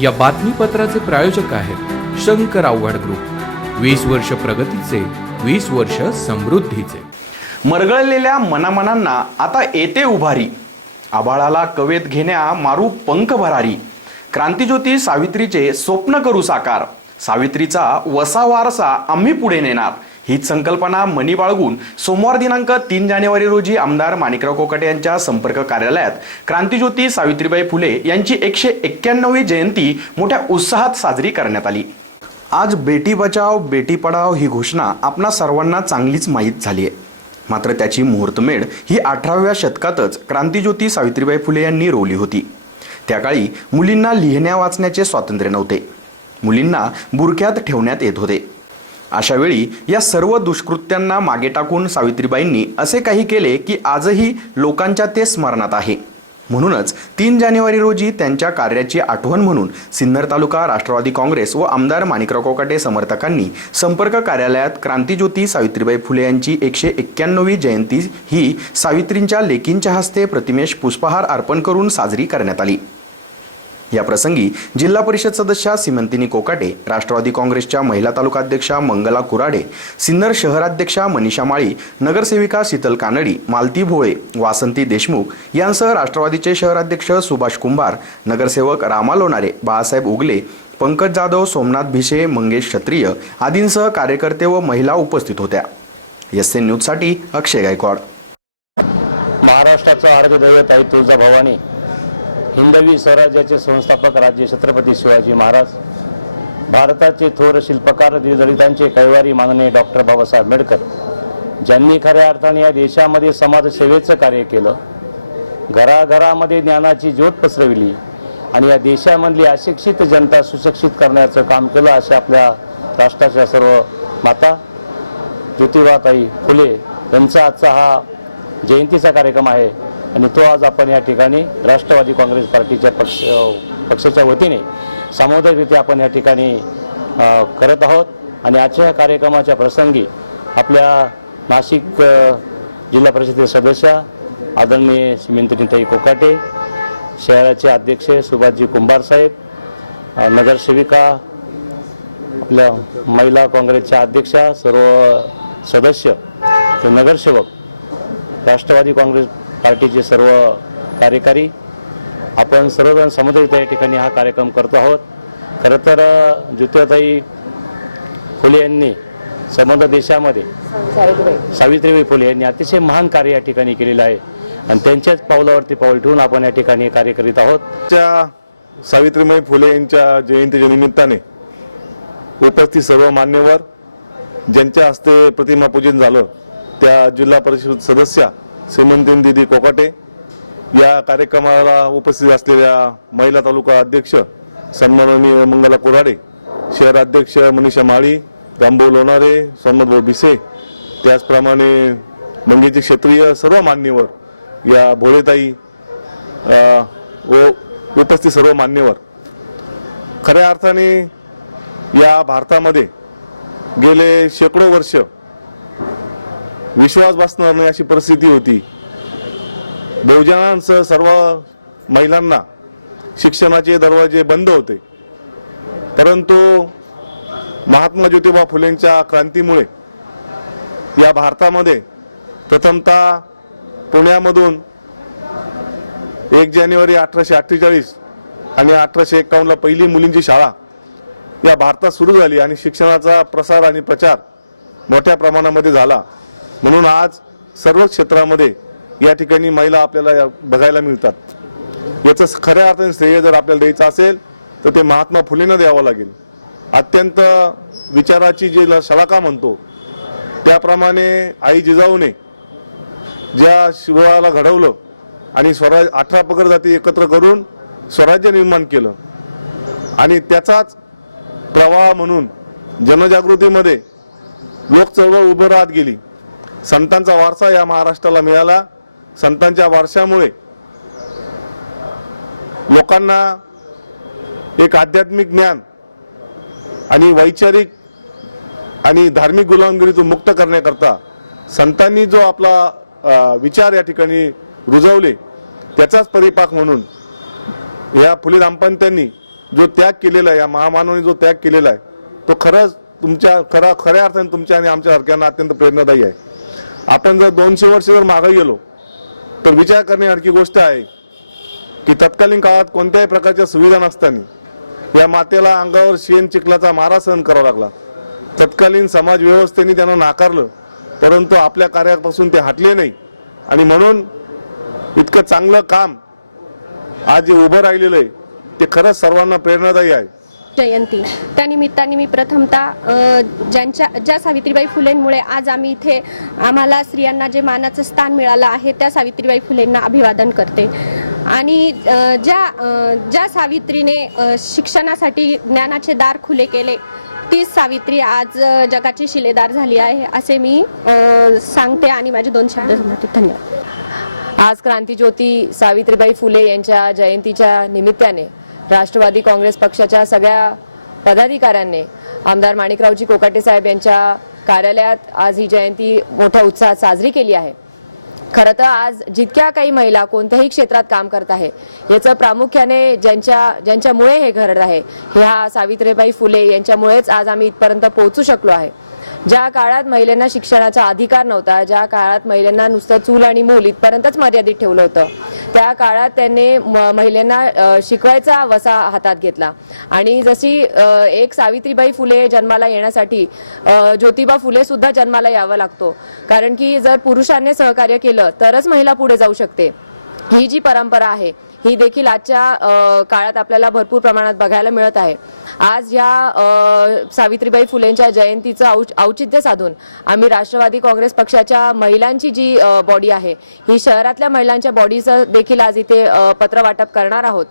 या बातमीपत्राचे प्रायोजक आहेत शंकर आव्हाड ग्रुप. वीस वर्ष प्रगतीचे वीस वर्ष समृद्धीचे. मरगळलेल्या मनामनांना आता येते उभारी. आभाळाला कवेत घेण्या मारू पंख भरारी. क्रांतिज्योती सावित्रीचे स्वप्न करू साकार. सावित्रीचा वसा वारसा आम्ही पुढे नेणार. हीच संकल्पना मनी बाळगून सोमवार दिनांक तीन जानेवारी रोजी आमदार माणिकराव कोकाटे यांच्या संपर्क कार्यालयात क्रांतीज्योती सावित्रीबाई फुले यांची एकशे एक्क्याण्णवी जयंती मोठ्या उत्साहात साजरी करण्यात आली. आज बेटी बचाव बेटी पढाव ही घोषणा आपणा सर्वांना चांगलीच माहीत झाली आहे. मात्र त्याची मुहूर्तमेढ ही अठराव्या शतकातच क्रांतीज्योती सावित्रीबाई फुले यांनी रोवली होती. त्या काळी मुलींना लिहिण्या वाचण्याचे स्वातंत्र्य नव्हते. मुलींना बुरख्यात ठेवण्यात येत होते. अशा वेळी या सर्व दुष्कृत्यांना मागे टाकून सावित्रीबाईंनी असे काही केले की आजही लोकांच्या ते स्मरणात आहे. म्हणूनच तीन जानेवारी रोजी त्यांच्या कार्याची आठवण म्हणून सिन्नर तालुका राष्ट्रवादी काँग्रेस व आमदार माणिकराव कोकाटे समर्थकांनी संपर्क कार्यालयात क्रांतीज्योती सावित्रीबाई फुले यांची एकशे एक्क्याण्णवी जयंती ही सावित्रींच्या लेकींच्या हस्ते प्रतिमेश पुष्पहार अर्पण करून साजरी करण्यात आली. या प्रसंगी जिल्हा परिषद सदस्या सिमंतिनी कोकाटे राष्ट्रवादी काँग्रेसच्या महिला तालुकाध्यक्षा मंगला कुराडे सिन्नर शहराध्यक्षा मनीषा माळी नगरसेविका शीतल कानडी मालती भोळे वासंती देशमुख यांसह राष्ट्रवादीचे शहराध्यक्ष सुभाष कुंभार नगरसेवक रामा लोणारे बाळासाहेब उगले पंकज जाधव सोमनाथ भिशे मंगेश क्षत्रिय आदींसह कार्यकर्ते व महिला उपस्थित होत्या. एस एन न्यूजसाठी अक्षय गायकवाड. महाराष्ट्राचं आराध्य दैवत आई तुळजा भवानी हिंदवी स्वराज्याचे संस्थापक राज्य छत्रपती शिवाजी महाराज भारताचे थोर शिल्पकार दलितांचे कैवारी माननीय डॉक्टर बाबासाहेब आंबेडकर ज्यांनी खऱ्या अर्थाने या देशामध्ये समाजसेवेचं कार्य केलं घराघरामध्ये ज्ञानाची ज्योत पसरविली आणि या देशामधली अशिक्षित जनता सुशिक्षित करण्याचं काम केलं अशा आपल्या राष्ट्राच्या सर्व माता ज्योतिबाताई फुले यांचा आजचा हा जयंतीचा कार्यक्रम आहे. आणि तो आज आपण या ठिकाणी राष्ट्रवादी काँग्रेस पार्टीच्या पक्ष पक्षाच्या वतीने सामुदायिकरित्या आपण या ठिकाणी करत आहोत. आणि आजच्या या कार्यक्रमाच्या प्रसंगी आपल्या नाशिक जिल्हा परिषदेचे सदस्य आदरणीय श्रीमंतनीताई कोकाटे शहराचे अध्यक्ष सुभाषजी कुंभार साहेब नगरसेविका आपल्या महिला काँग्रेसच्या अध्यक्षा सर्व सदस्य ते नगरसेवक राष्ट्रवादी काँग्रेस पार्टीचे सर्व कार्यकारी. आपण सर्वजण समुदाय या ठिकाणी हा कार्यक्रम करतो आहोत. खरं तर ज्योतिताई फुले यांनी संबंध देशामध्ये सावित्रीबाई फुले यांनी अतिशय महान कार्य या ठिकाणी केलेलं आहे. आणि त्यांच्याच पावलावरती पाऊल ठेवून आपण या ठिकाणी हे कार्य करीत आहोत. त्या सावित्रीबाई फुले यांच्या जयंतीच्या निमित्ताने उपस्थित सर्व मान्यवर ज्यांच्या हस्ते प्रतिमा पूजन झालं त्या जिल्हा परिषद सदस्या श्रीमंतीन दिदी कोकाटे या कार्यक्रमाला उपस्थित असलेल्या महिला तालुका अध्यक्ष सन्माननीय मंगला कोराडे शहर अध्यक्ष मनीषा माळी रामभाऊ लोणारे सोमनाथभाऊ भिसे त्याचप्रमाणे मंगेची क्षेत्रीय सर्व मान्यवर या भोळेताई व उपस्थित सर्व मान्यवर. खऱ्या अर्थाने या भारतामध्ये गेले शेकडो वर्ष विश्वास बसणार नाही अशी परिस्थिती होती. बहुजनांसह सर्व महिलांना शिक्षणाचे दरवाजे बंद होते. परंतु महात्मा ज्योतिबा फुलेंच्या क्रांतीमुळे या भारतामध्ये प्रथमतः पुण्यामधून एक जानेवारी अठराशे अठ्ठेचाळीस आणि अठराशे एक्कावन्नला पहिली मुलींची शाळा या भारतात सुरू झाली आणि शिक्षणाचा प्रसार आणि प्रचार मोठ्या प्रमाणामध्ये झाला. म्हणून आज सर्व क्षेत्रामध्ये या ठिकाणी महिला आपल्याला या- बघायला मिळतात. याचं खऱ्या अर्थाने श्रेय जर आपल्याला द्यायचं असेल तर ते महात्मा फुलेंना द्यावं लागेल. अत्यंत विचाराची जे ल- शलाका म्हणतो त्याप्रमाणे आई जिजाऊने ज्या शिवाला घडवलं आणि स्वराज अठरा पगड जाती एकत्र करून स्वराज्य निर्माण केलं आणि त्याचाच प्रवाह म्हणून जनजागृतीमध्ये लोक चळवळ उभं राहत गेली. संतांचा वारसा या महाराष्ट्राला मिळाला. संतांच्या वारशामुळे लोकांना एक आध्यात्मिक ज्ञान आणि वैचारिक आणि धार्मिक गुलामगिरीतून मुक्त करण्याकरता संतांनी जो आपला विचार या ठिकाणी रुजवले त्याचाच परिपाक म्हणून या फुले दाम्पत्यांनी जो त्याग केलेला आहे या महामानवाने जो त्याग केलेला आहे तो खरंच तुमच्या खरा खऱ्या अर्थाने तुमच्या आणि आमच्या सारख्यांना अत्यंत प्रेरणादायी आहे. आपण जर दोनशे वर्ष जर मागे गेलो तर विचार करण्यासारखी गोष्ट आहे की तत्कालीन काळात कोणत्याही प्रकारच्या सुविधा नसताना या मातेला अंगावर शेण चिखलाचा मारा सहन करावा लागला. तत्कालीन समाज व्यवस्थेने त्यांना नाकारलं परंतु आपल्या कार्यापासून ते हटले नाही. आणि म्हणून इतकं चांगलं काम आज जे उभं राहिलेलं आहे ते खरंच सर्वांना प्रेरणादायी आहे. जयंती. त्या निमित्ताने मी प्रथमतः ज्यांच्या ज्या सावित्रीबाई फुलेंमुळे आज आम्ही इथे आम्हाला स्त्रियांना जे मानाचं स्थान मिळालं आहे त्या सावित्रीबाई फुलेंना अभिवादन करते. आणि ज्या ज्या सावित्रीने शिक्षणासाठी ज्ञानाचे दार खुले केले तीच सावित्री आज जगाची शिलेदार झाली आहे असे मी सांगते आणि माझे दोन शब्द धन्यवाद. आज क्रांतीज्योती सावित्रीबाई फुले यांच्या जयंतीच्या निमित्ताने राष्ट्रवादी काँग्रेस पक्षाच्या सगळ्या पदाधिकाऱ्यांनी आमदार माणिकरावजी कोकाटे साहेब यांच्या कार्यालयात आज ही जयंती मोठ्या उत्साहात साजरी केली आहे. खरं तर आज जितक्या काही महिला कोणत्याही क्षेत्रात काम करत आहे याचं प्रामुख्याने ज्यांच्या ज्यांच्यामुळे हे घडत आहे ह्या सावित्रीबाई फुले यांच्यामुळेच आज आम्ही इथपर्यंत पोहोचू शकलो आहे. ज्या काळात महिलांना शिक्षणाचा अधिकार नव्हता ज्या काळात महिलांना नुसतं चूल आणि मूल इथपर्यंतच मर्यादित ठेवलं होतं त्या काळात त्यांनी म- महिलांना शिकवायचा वसा हातात घेतला. आणि जशी एक सावित्रीबाई फुले जन्माला येण्यासाठी ज्योतिबा फुले सुद्धा जन्माला यावं लागतो. कारण की जर पुरुषांनी सहकार्य केलं तरच महिला पुढे जाऊ शकते. ही जी परंपरा आहे ही देखील आजच्या काळात आपल्याला भरपूर प्रमाणात बघायला मिळत आहे. आज या सावित्रीबाई फुलेंच्या जयंतीचं औच औचित्य साधून आम्ही राष्ट्रवादी काँग्रेस पक्षाच्या महिलांची जी बॉडी आहे ही शहरातल्या महिलांच्या बॉडीचं देखील आज इथे पत्रवाटप करणार आहोत.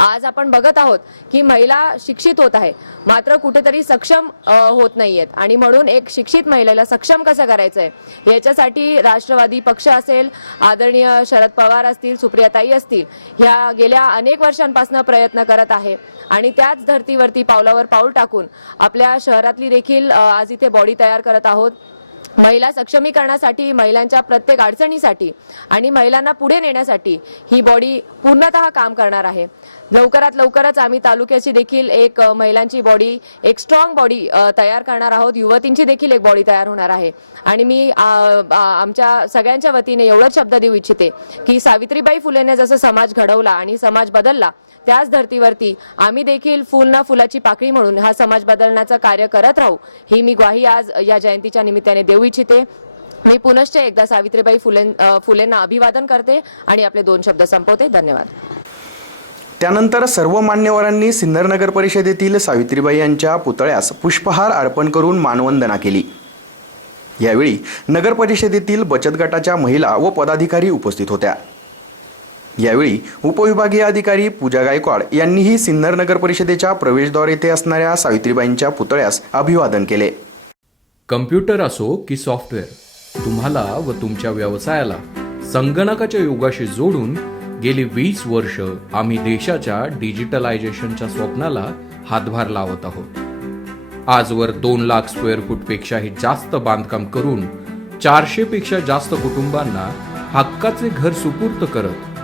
आज आपण बघत आहोत की महिला शिक्षित होत आहे. मात्र कुठेतरी सक्षम होत नाहीयेत. आणि म्हणून एक शिक्षित महिलेला सक्षम कसं करायचं आहे याच्यासाठी राष्ट्रवादी पक्ष असेल आदरणीय शरद पवार असतील सुप्रियाताई असतील ह्या गेल्या अनेक वर्षांपासून प्रयत्न करत आहे. आणि त्याच धर्तीवरती पावलावर पाऊल टाकून आपल्या शहरातली देखील आज इथे बॉडी तयार करत आहोत. महिला सक्षमीकरणासाठी महिलांच्या प्रत्येक अडचणीसाठी आणि महिलांना पुढे नेण्यासाठी ही बॉडी पूर्णतः काम करणार आहे. लवकरात लवकरच आम्ही तालुक्याची देखील एक महिलांची बॉडी एक स्ट्रॉंग बॉडी तयार करणार आहोत. युवतींची देखील एक बॉडी तयार होणार आहे. आणि मी आमच्या सगळ्यांच्या वतीने एवढंच शब्द देऊ इच्छिते की सावित्रीबाई फुलेने जसं समाज घडवला आणि समाज बदलला त्याच धर्तीवरती आम्ही देखील फुल ना फुलाची पाकळी म्हणून हा समाज बदलण्याचं कार्य करत राहू. ही मी ग्वाही आज या जयंतीच्या निमित्ताने देऊ इच्छिते. मी पुनश्च एकदा सावित्रीबाई फुले फुलेंना अभिवादन करते आणि आपले दोन शब्द संपवते. धन्यवाद. त्यानंतर सर्व मान्यवरांनी सिन्नर नगर परिषदेतील सावित्रीबाई यांच्या पुतळ्यास पुष्पहार अर्पण करून मानवंदना केली. यावेळी नगर परिषदेतील बचत गटाच्या महिला व पदाधिकारी उपस्थित होत्या. यावेळी उपविभागीय अधिकारी पूजा गायकवाड यांनीही सिन्नर नगर परिषदेच्या प्रवेशद्वार येथे असणाऱ्या सावित्रीबाईंच्या पुतळ्यास अभिवादन केले. कम्प्युटर असो की सॉफ्टवेअर तुम्हाला व तुमच्या व्यवसायाला संगणकाच्या युगाशी जोडून गेली वीस वर्ष आम्ही देशाच्या डिजिटलायझेशनच्या स्वप्नाला हातभार लावत आहोत. आजवर दोन लाख स्क्वेअर फूटपेक्षाही जास्त बांधकाम करून चारशे पेक्षा जास्त कुटुंबांना हक्काचे घर सुपूर्त करत